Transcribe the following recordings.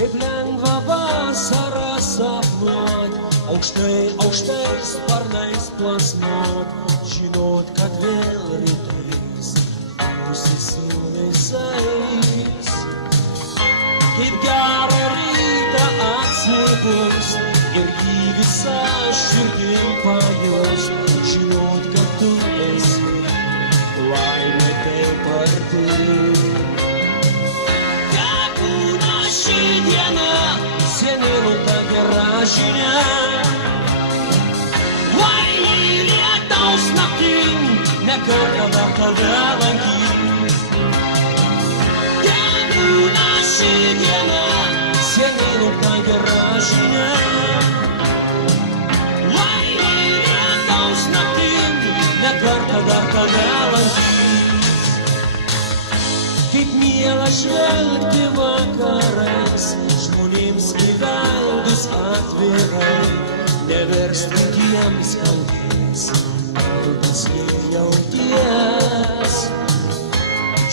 Kaip lengva vasarą sapnuot, aukštai sparnais plasnot, žinot, kad vėl rytais būsi su visais. Kaip gerą rytą atsibust ir jį visą širdim pajust, žinot, kad tu esi laimė taip arti. Senėlų ta gera žinia, lai lietaus naktim nekartą dar tave lankys. Būna ši diena, senėlų ta gera žinia, lai lietaus naktim nekartą dar tave lankys. Kaip miela žvelgti vakarais, žmonėms gyvendus atvirai, neversti tiems kalbės, kalbas jei jauties.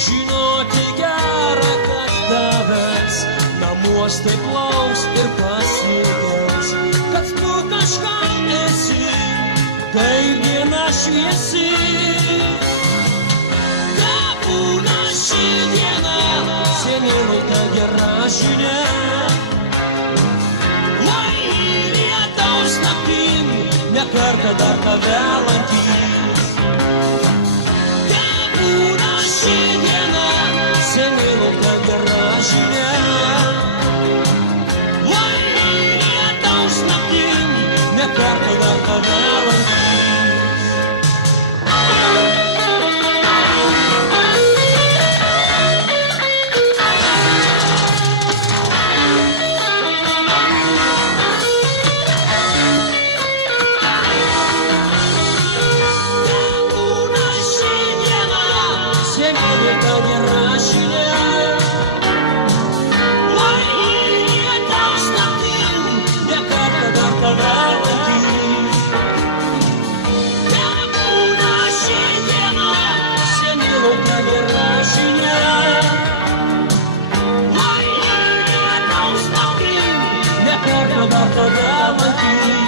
Žinoti gera, kad tavęs namuos taip lauks ir pasieks, kad tu kažkam esi, tai diena šviesi. Būna ši diena, senėlų ta gera žinia, lai lietaus naktim nekartą dar tave lankys. Būna ši diena, senėlų ta gera žinia, lai lietaus naktim nekartą dar tave lankys. Dar tave lankys.